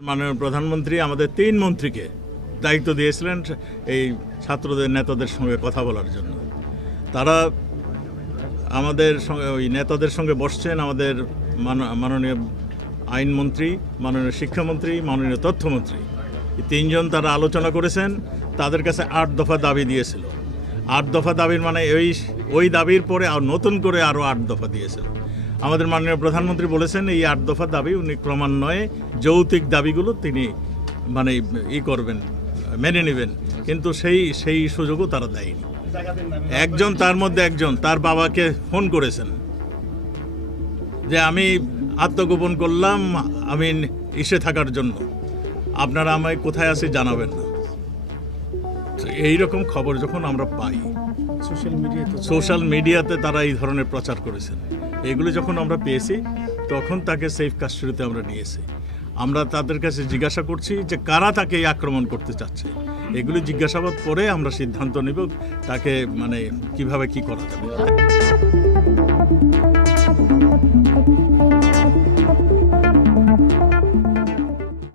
মাননীয় প্রধানমন্ত্রী আমাদের ৩ মন্ত্রীকে দায়িত্ব দিয়েছিলেন এই ছাত্রদের নেতাদের সঙ্গে কথা বলার জন্য। তারা আমাদের সঙ্গে ওই নেতাদের সঙ্গে বসছেন। আমাদের মাননীয় আইনমন্ত্রী, মাননীয় শিক্ষামন্ত্রী, মাননীয় তথ্যমন্ত্রী, এই ৩ জন তারা আলোচনা করেছেন। তাদের কাছে ৮ দফা দাবি দিয়েছিল। ৮ দফা দাবির মানে ওই দাবির পরে আর নতুন করে আরও ৮ দফা দিয়েছিল। আমাদের মাননীয় প্রধানমন্ত্রী বলেছেন এই ৮ দফা দাবি উনি ক্রমান্বয়ে যৌক্তিক দাবিগুলো তিনি মানে করবেন, মেনে নেবেন, কিন্তু সেই সুযোগও তারা দেয়নি। একজন তার মধ্যে একজন তার বাবাকে ফোন করেছেন যে আমি আত্মগোপন করলাম আমি ইসে থাকার জন্য, আপনারা আমায় কোথায় আছি জানাবেন না। এইরকম খবর যখন আমরা পাই সোশ্যাল মিডিয়াতে তারা এই ধরনের প্রচার করেছেন, এগুলো যখন আমরা পেয়েছি তখন তাকে সেফ কাস্টডিতে আমরা নিয়েছি। আমরা তাদের কাছে জিজ্ঞাসা করছি যে কারা তাকে এই আক্রমণ করতে চাচ্ছে। এগুলি জিজ্ঞাসাবাদ করে আমরা সিদ্ধান্ত নেব তাকে মানে কিভাবে কি করা যাবে।